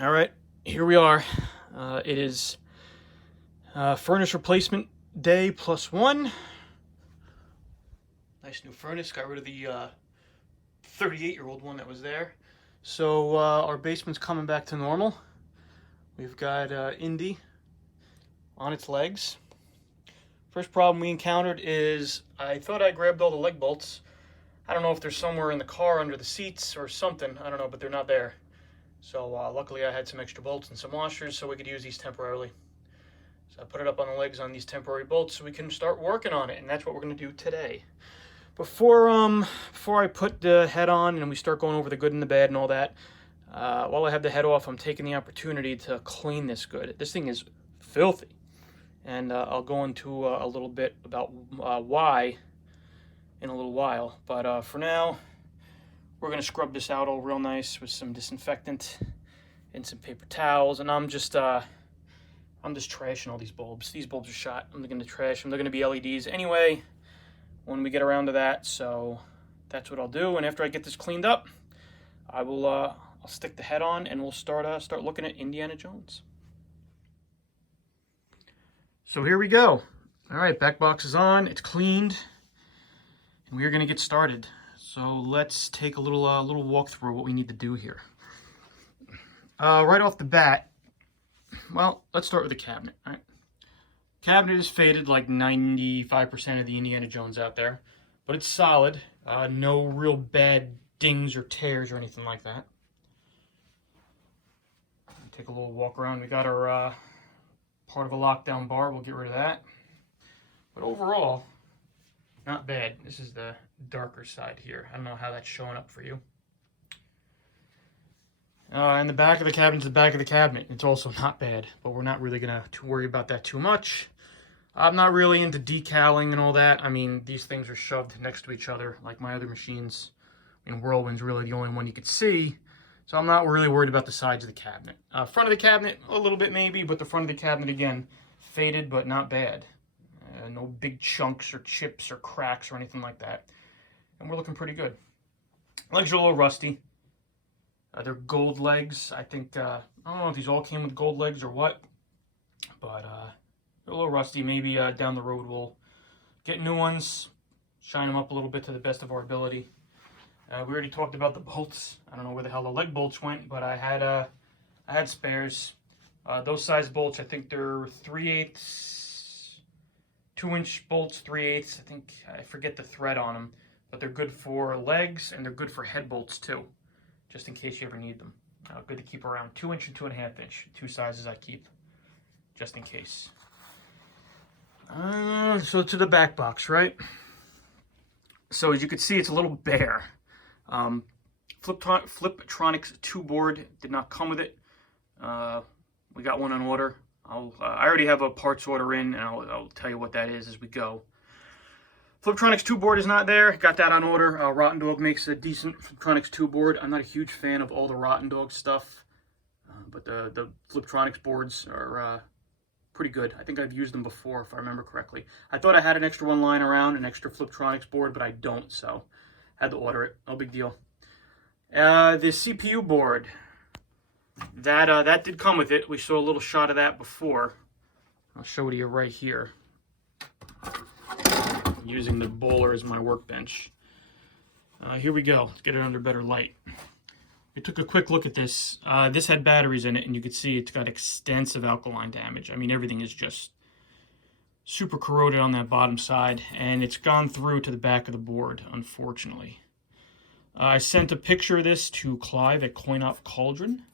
All right, here we are. It is furnace replacement day +1. Nice new furnace. Got rid of the 38-year-old one that was there. So our basement's coming back to normal. We've got Indy on its legs. First problem we encountered is I thought I grabbed all the leg bolts. I don't know if they're somewhere in the car under the seats or something. I don't know, but they're not there. So luckily I had some extra bolts and some washers so we could use these temporarily. So I put it up on the legs on these temporary bolts so we can start working on it, and that's what we're going to do today. Before I put the head on and we start going over the good and the bad and all that, while I have the head off, I'm taking the opportunity to clean this good. This thing is filthy, and I'll go into a little bit about why in a little while. But for now, we're going to scrub this out all real nice with some disinfectant and some paper towels. And I'm just trashing all these bulbs. These bulbs are shot. I'm going to trash them. They're going to be LEDs anyway when we get around to that. So that's what I'll do. And after I get this cleaned up, I will I'll stick the head on and we'll start looking at Indiana Jones. So here we go. All right, Backbox is on. It's cleaned, and we are going to get started. So let's take a little walk through what we need to do here. Right off the bat, well, let's start with the cabinet. All right. Cabinet is faded like 95% of the Indiana Jones out there, but it's solid. No real bad dings or tears or anything like that. Take a little walk around. We got our part of a lockdown bar. We'll get rid of that. But overall, not bad. This is the darker side here. I don't know how that's showing up for you. And the back of the cabinet's the back of the cabinet. It's also not bad, but we're not really going to worry about that too much. I'm not really into decaling and all that. I mean, these things are shoved next to each other like my other machines. I mean, Whirlwind's really the only one you could see, so I'm not really worried about the sides of the cabinet. Front of the cabinet, a little bit maybe, but the front of the cabinet, again, faded but not bad. No big chunks or chips or cracks or anything like that. And we're looking pretty good. Legs are a little rusty. They're gold legs. I think, I don't know if these all came with gold legs or what, but they're a little rusty. Maybe down the road we'll get new ones, shine them up a little bit to the best of our ability. We already talked about the bolts. I don't know where the hell the leg bolts went, but I had spares. Those size bolts, I think they're 3/8, 2-inch bolts, 3/8. I forget the thread on them, but they're good for legs and they're good for head bolts too, just in case you ever need them. Good to keep around 2-inch and 2.5-inch, two sizes I keep, just in case. So to the back box, right? So as you can see, it's a little bare. Fliptronics 2 board did not come with it. We got one on order. I already have a parts order in, and I'll tell you what that is as we go. Fliptronics 2 board is not there. Got that on order. Rotten Dog makes a decent Fliptronics 2 board. I'm not a huge fan of all the Rotten Dog stuff, but the Fliptronics boards are pretty good. I think I've used them before, if I remember correctly. I thought I had an extra one lying around, an extra Fliptronics board, but I don't, so had to order it. No big deal. The CPU board. That did come with it. We saw a little shot of that before. I'll show it to you right here. I'm using the bowler as my workbench. Here we go. Let's get it under better light. We took a quick look at this. This had batteries in it, and you can see it's got extensive alkaline damage. I mean, everything is just super corroded on that bottom side, and it's gone through to the back of the board, unfortunately. I sent a picture of this to Clive at Coin-Op Cauldron.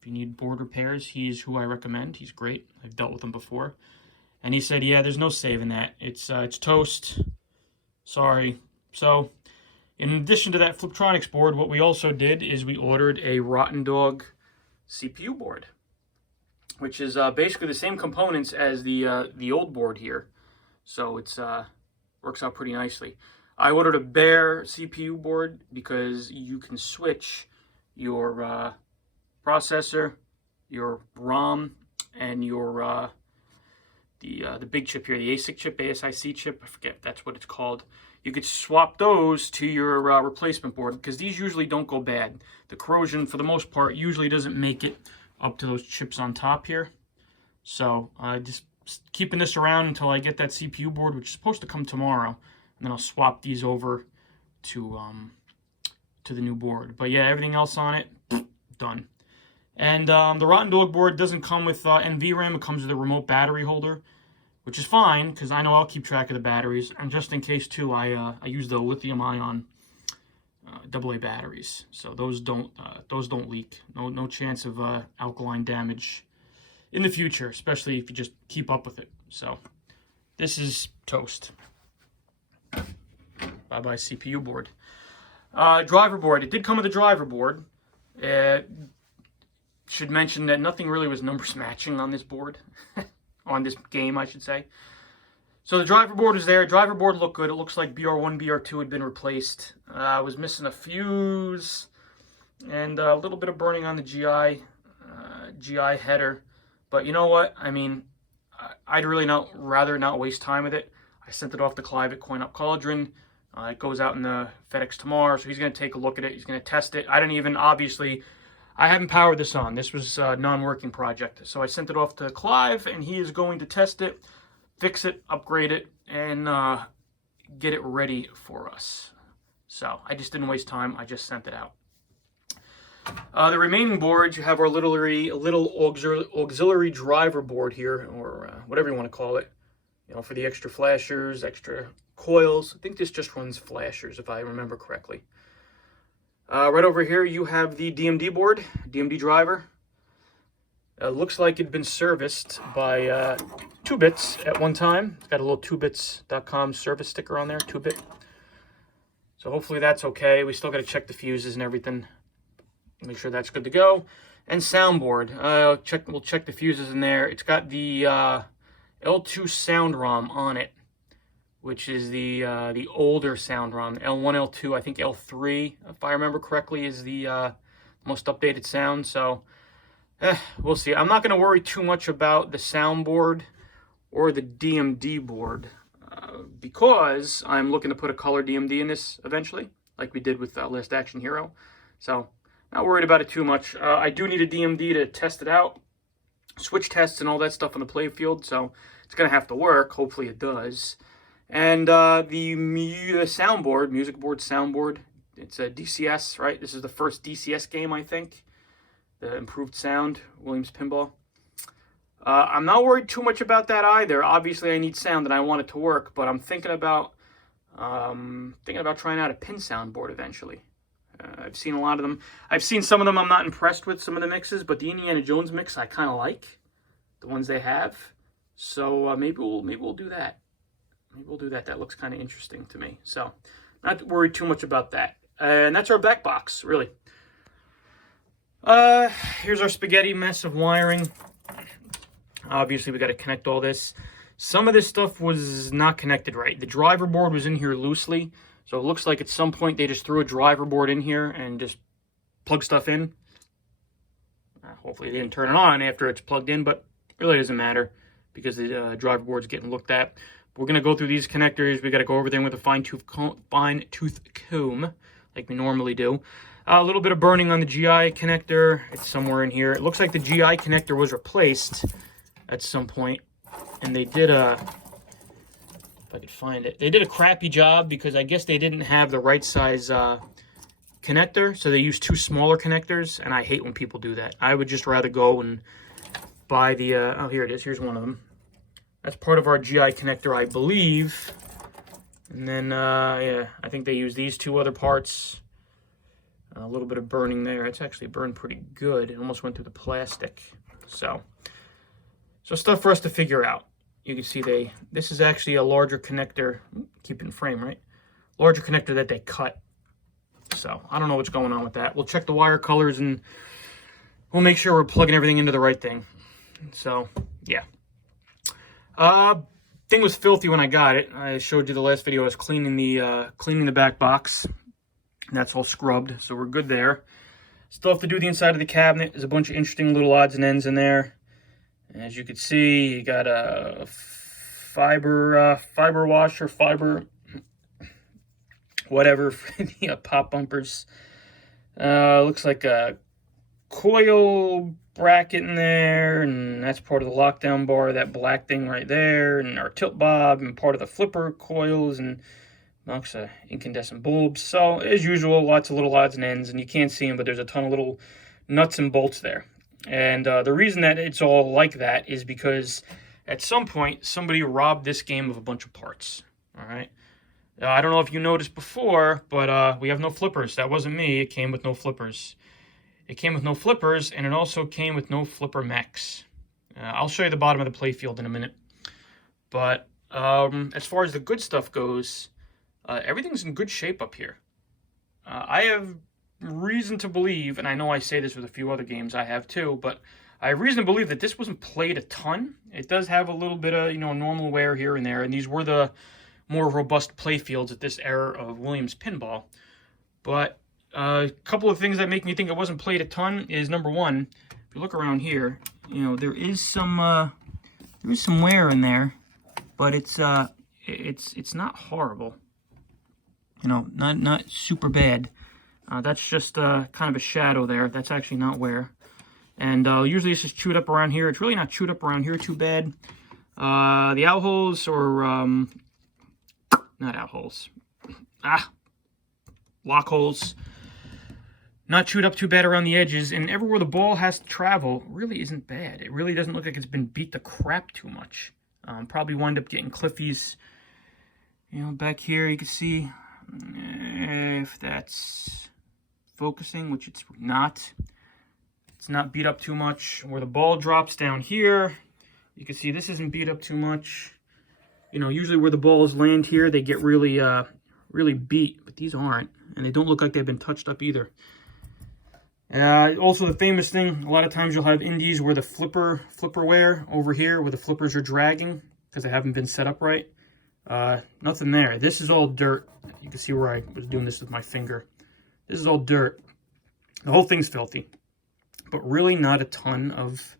If you need board repairs, he's who I recommend. He's great. I've dealt with him before. And he said, yeah, there's no saving that. It's toast. Sorry. So, in addition to that Fliptronics board, what we also did is we ordered a Rotten Dog CPU board, which is basically the same components as the old board here. So it's works out pretty nicely. I ordered a bare CPU board because you can switch your processor, your ROM, and your the big chip here, the ASIC chip, ASIC chip. I forget if that's what it's called. you could swap those to your replacement board, because these usually don't go bad. The corrosion, for the most part, usually doesn't make it up to those chips on top here. So just keeping this around until I get that CPU board, which is supposed to come tomorrow, and then I'll swap these over to the new board. But yeah, everything else on it, done. And the Rotten Dog board doesn't come with NVRAM. It comes with a remote battery holder, which is fine, because I know I'll keep track of the batteries. And just in case, too, I use the lithium-ion AA batteries, so those don't leak. No chance of alkaline damage in the future, especially if you just keep up with it. So this is toast. Bye-bye CPU board. Driver board. It did come with a driver board. Should mention that nothing really was numbers matching on this board. On this game, I should say. So the driver board is there. Driver board looked good. It looks like BR1, BR2 had been replaced. I was missing a fuse and a little bit of burning on the GI header. But you know what? I mean, I'd really rather not waste time with it. I sent it off to Clive at Coin Up Cauldron. It goes out in the FedEx tomorrow, so he's going to take a look at it. He's going to test it. I haven't powered this on. This was a non-working project. So I sent it off to Clive, and he is going to test it, fix it, upgrade it, and get it ready for us. So I just didn't waste time. I just sent it out. The remaining boards, you have our little auxiliary driver board here, or whatever you want to call it. You know, for the extra flashers, extra coils. I think this just runs flashers, if I remember correctly. Right over here, you have the DMD board, DMD driver. Looks like it'd been serviced by 2bits at one time. It's got a little 2bits.com service sticker on there, 2bit. So hopefully that's okay. We still got to check the fuses and everything. Make sure that's good to go. And soundboard. We'll check the fuses in there. It's got the L2 sound ROM on it, which is the older sound ROM. L1, L2, I think L3, if I remember correctly, is the most updated sound. So we'll see. I'm not going to worry too much about the soundboard or the DMD board because I'm looking to put a color DMD in this eventually, like we did with Last Action Hero. So not worried about it too much. I do need a DMD to test it out, switch tests and all that stuff on the Playfield. So it's going to have to work. Hopefully it does. And the soundboard, music board, soundboard, it's a DCS, right? This is the first DCS game, I think. The improved sound, Williams Pinball. I'm not worried too much about that either. Obviously, I need sound and I want it to work, but I'm thinking about trying out a pin soundboard eventually. I've seen a lot of them. I've seen some of them I'm not impressed with, some of the mixes, but the Indiana Jones mix I kind of like, the ones they have. So maybe we'll do that. Maybe we'll do that. That looks kind of interesting to me. So, not worried too much about that. And that's our back box, really. Here's our spaghetti mess of wiring. Obviously, we got to connect all this. Some of this stuff was not connected right. The driver board was in here loosely. So, it looks like at some point they just threw a driver board in here and just plugged stuff in. Hopefully, they didn't turn it on after it's plugged in, but it really doesn't matter because the driver board's getting looked at. We're going to go through these connectors. We got to go over them with a fine-tooth comb, like we normally do. A little bit of burning on the GI connector. It's somewhere in here. It looks like the GI connector was replaced at some point. And they did if I could find it. They did a crappy job because I guess they didn't have the right size connector. So they used two smaller connectors. And I hate when people do that. I would just rather go and buy the, oh, here it is. Here's one of them. That's part of our GI connector, I believe. And then, yeah, I think they use these two other parts. A little bit of burning there. It's actually burned pretty good. It almost went through the plastic. So stuff for us to figure out. You can see this is actually a larger connector. Keep it in frame, right? Larger connector that they cut. So I don't know what's going on with that. We'll check the wire colors and we'll make sure we're plugging everything into the right thing. So, yeah. Thing was filthy when I got it. I showed you the last video. I was cleaning the back box. That's all scrubbed, so we're good there. Still have to do the inside of the cabinet. There's a bunch of interesting little odds and ends in there. And as you can see, you got a fiber washer, fiber whatever for the pop bumpers. Looks like a coil bracket in there, and that's part of the lockdown bar, that black thing right there, and our tilt bob, and part of the flipper coils, and amongst incandescent bulbs. So, as usual, lots of little odds and ends, and you can't see them, but there's a ton of little nuts and bolts there. And the reason that it's all like that is because at some point, somebody robbed this game of a bunch of parts. All right? I don't know if you noticed before, but we have no flippers. That wasn't me. It came with no flippers. It came with no flippers, and it also came with no flipper mechs. I'll show you the bottom of the playfield in a minute. But as far as the good stuff goes, everything's in good shape up here. I have reason to believe, and I know I say this with a few other games, I have too, but I have reason to believe that this wasn't played a ton. It does have a little bit of, normal wear here and there, and these were the more robust playfields at this era of Williams Pinball. But a couple of things that make me think it wasn't played a ton is, number one, if you look around here, there is some wear in there, but it's not horrible. Not super bad. That's just kind of a shadow there. That's actually not wear. And usually it's just chewed up around here. It's really not chewed up around here too bad. The outholes, or not outholes, lock holes, not chewed up too bad around the edges. And everywhere the ball has to travel really isn't bad. It really doesn't look like it's been beat to crap too much. Probably wind up getting cliffies. Back here you can see, if that's focusing, which it's not. It's not beat up too much. Where the ball drops down here, you can see this isn't beat up too much. Usually where the balls land here, they get really, really beat, but these aren't, and they don't look like they've been touched up either. Also, the famous thing, a lot of times you'll have indies where the flipper wear over here, where the flippers are dragging because they haven't been set up right. Nothing there. This is all dirt. You can see where I was doing this with my finger. This is all dirt. The whole thing's filthy, but really not a ton of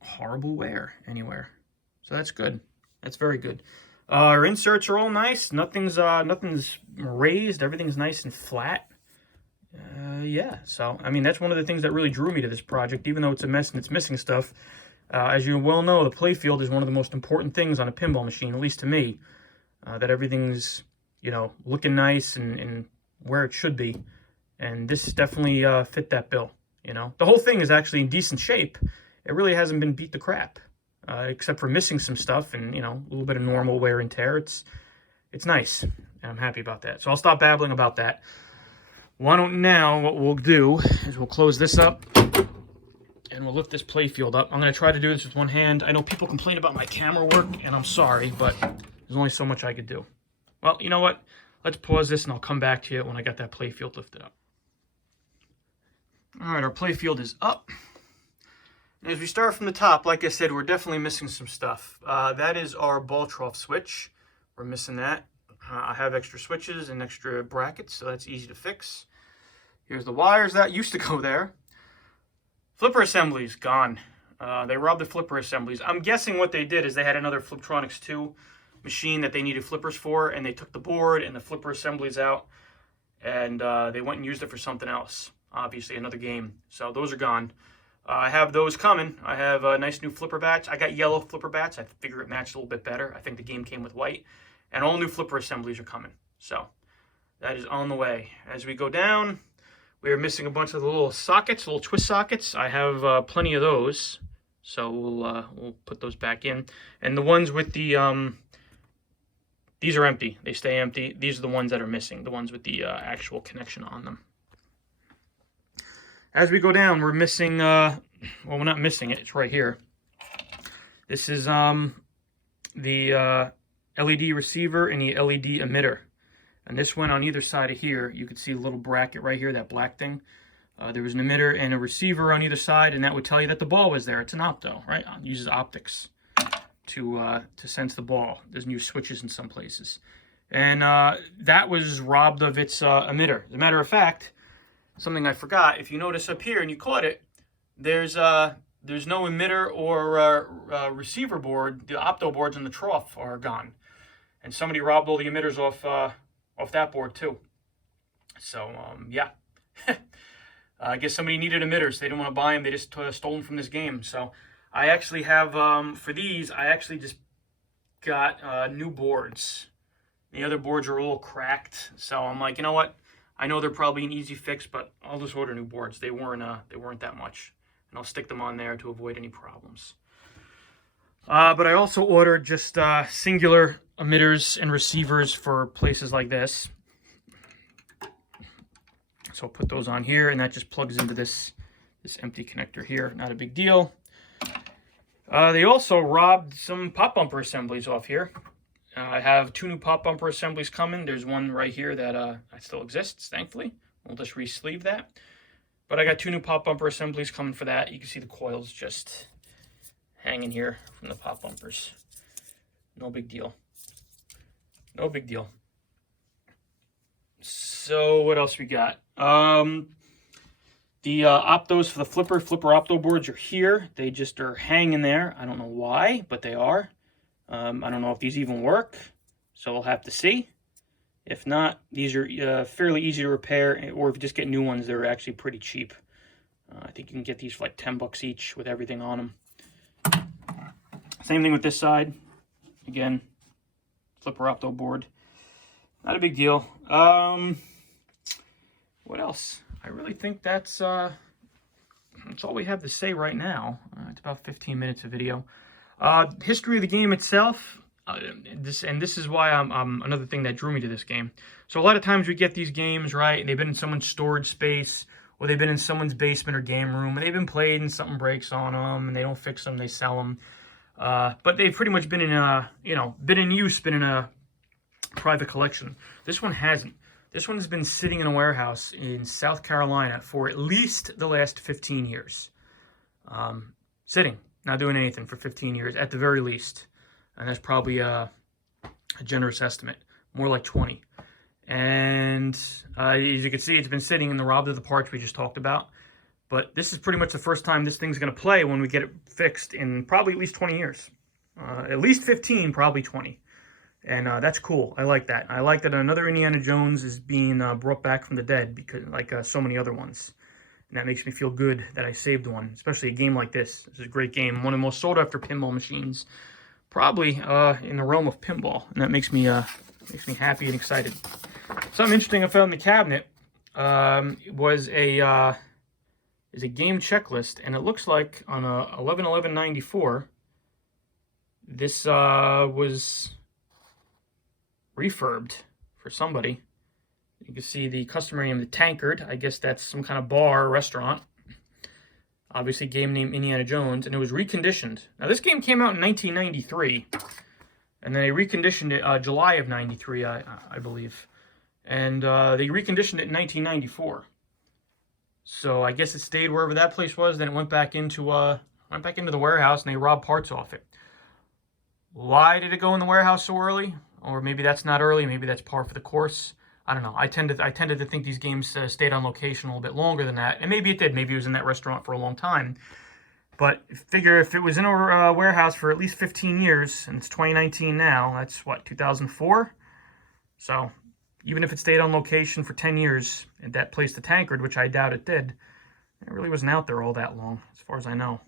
horrible wear anywhere. So that's good. That's very good. Our inserts are all nice. Nothing's raised. Everything's nice and flat. Yeah. So that's one of the things that really drew me to this project, even though it's a mess and it's missing stuff. As you well know, the playfield is one of the most important things on a pinball machine, at least to me. That everything's looking nice and where it should be. And this definitely fit that bill. The whole thing is actually in decent shape. It really hasn't been beat to crap, except for missing some stuff and a little bit of normal wear and tear. It's nice, and I'm happy about that. So I'll stop babbling about that. What we'll do is we'll close this up and we'll lift this playfield up. I'm going to try to do this with one hand. I know people complain about my camera work, and I'm sorry, but there's only so much I could do. Well, you know what? Let's pause this and I'll come back to you when I got that playfield lifted up. All right, our playfield is up. And as we start from the top, like I said, we're definitely missing some stuff. That is our ball trough switch. We're missing that. I have extra switches and extra brackets, so that's easy to fix. Here's the wires that used to go there. Flipper assemblies, gone. They robbed the flipper assemblies. I'm guessing what they did is they had another Fliptronics 2 machine that they needed flippers for, and they took the board and the flipper assemblies out, and they went and used it for something else. Obviously, another game. So those are gone. I have those coming. I have a nice new flipper bats. I got yellow flipper bats. I figure it matched a little bit better. I think the game came with white. And all new flipper assemblies are coming. So that is on the way. As we go down, we are missing a bunch of the little sockets, little twist sockets. I have plenty of those. So we'll put those back in. And the ones with the... these are empty. They stay empty. These are the ones that are missing. The ones with the actual connection on them. As we go down, we're missing, well, we're not missing it. It's right here. This is the LED receiver and the LED emitter. And this one on either side of here, you can see a little bracket right here, that black thing. There was an emitter and a receiver on either side, and that would tell you that the ball was there. It's an opto, right? It uses optics to sense the ball. There's new switches in some places. And that was robbed of its emitter. As a matter of fact, something I forgot, if you notice up here and you caught it, there's no emitter or receiver board. The opto boards in the trough are gone. And somebody robbed all the emitters off off that board too. So, yeah. I guess somebody needed emitters. They didn't want to buy them. They just stole them from this game. So I actually have, for these, I actually just got new boards. The other boards are all cracked. So I'm like, you know what? I know they're probably an easy fix, but I'll just order new boards. They weren't that much. And I'll stick them on there to avoid any problems. But I also ordered just singular emitters and receivers for places like this. So I'll put those on here, and that just plugs into this empty connector here. Not a big deal. They also robbed some pop bumper assemblies off here. I have 2 new pop bumper assemblies coming. There's one right here that still exists, thankfully. We'll just re-sleeve that. But I got 2 new pop bumper assemblies coming for that. You can see the coils just hanging here from the pop bumpers. No big deal. No big deal. So what else we got? The optos for the flipper opto boards are here. They just are hanging there. I don't know why, but they are. I don't know if these even work, so we'll have to see. If not, these are fairly easy to repair, or if you just get new ones, they're actually pretty cheap. I think you can get these for like $10 each with everything on them. Same thing with this side. Again, flipper opto board. Not a big deal. What else? I really think that's all we have to say right now. It's about 15 minutes of video. History of the game itself. This is why I'm another thing that drew me to this game. So a lot of times we get these games, right? They've been in someone's storage space, or they've been in someone's basement or game room, and they've been played and something breaks on them, and they don't fix them, they sell them. But they've pretty much been in been in use, been in a private collection. This one hasn't. This one has been sitting in a warehouse in South Carolina for at least the last 15 years. Sitting, not doing anything for 15 years at the very least. And that's probably a generous estimate, more like 20. And as you can see, it's been sitting in the robbed of the parts we just talked about. But this is pretty much the first time this thing's going to play when we get it fixed in probably at least 20 years. At least 15, probably 20. And that's cool. I like that. I like that another Indiana Jones is being brought back from the dead, because like so many other ones. And that makes me feel good that I saved one, especially a game like this. This is a great game. One of the most sought after pinball machines, probably in the realm of pinball. And that makes me happy and excited. Something interesting I found in the cabinet was a game checklist, and it looks like on a 11/11/94, this was refurbed for somebody. You can see the customer name, the Tankard. I guess that's some kind of bar or restaurant. Obviously, game name Indiana Jones, and it was reconditioned. Now, this game came out in 1993, and then they reconditioned it July of '93, I believe, and they reconditioned it in 1994. So I guess it stayed wherever that place was. Then it went back into the warehouse, and they robbed parts off it. Why did it go in the warehouse so early? Or maybe that's not early. Maybe that's par for the course. I don't know. I tended to think these games stayed on location a little bit longer than that, and maybe it did. Maybe it was in that restaurant for a long time. But figure if it was in a warehouse for at least 15 years, and it's 2019 now, that's what, 2004? So even if it stayed on location for 10 years at that place, the Tankard, which I doubt it did, it really wasn't out there all that long, as far as I know.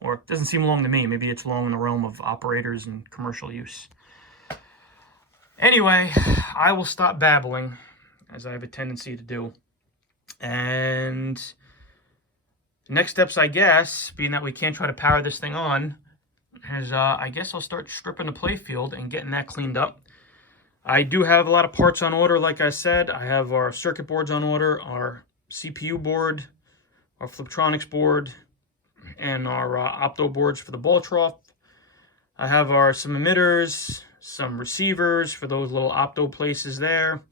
Or it doesn't seem long to me. Maybe it's long in the realm of operators and commercial use. Anyway, I will stop babbling, as I have a tendency to do. And the next steps, I guess, being that we can't try to power this thing on, is I guess I'll start stripping the playfield and getting that cleaned up. I do have a lot of parts on order, like I said. I have our circuit boards on order, our CPU board, our Fliptronics board, and our opto boards for the ball trough. I have some emitters, some receivers for those little opto places there,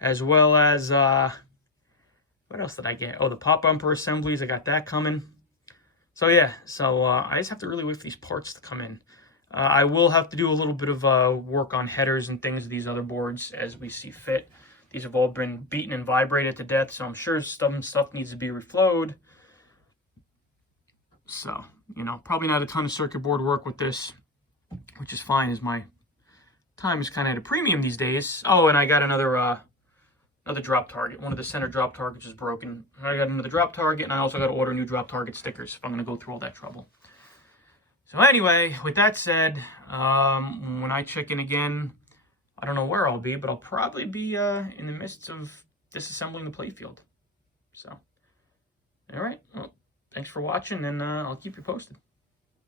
as well as what else did I get? Oh, the pop bumper assemblies. I got that coming. So yeah, I just have to really wait for these parts to come in. I will have to do a little bit of work on headers and things of these other boards as we see fit. These have all been beaten and vibrated to death, so I'm sure some stuff needs to be reflowed. So, probably not a ton of circuit board work with this, which is fine, as my time is kind of at a premium these days. Oh, and I got another drop target. One of the center drop targets is broken. I got another drop target, and I also got to order new drop target stickers if I'm going to go through all that trouble. So anyway, with that said, when I check in again, I don't know where I'll be, but I'll probably be in the midst of disassembling the playfield. So, all right. Well, thanks for watching, and I'll keep you posted.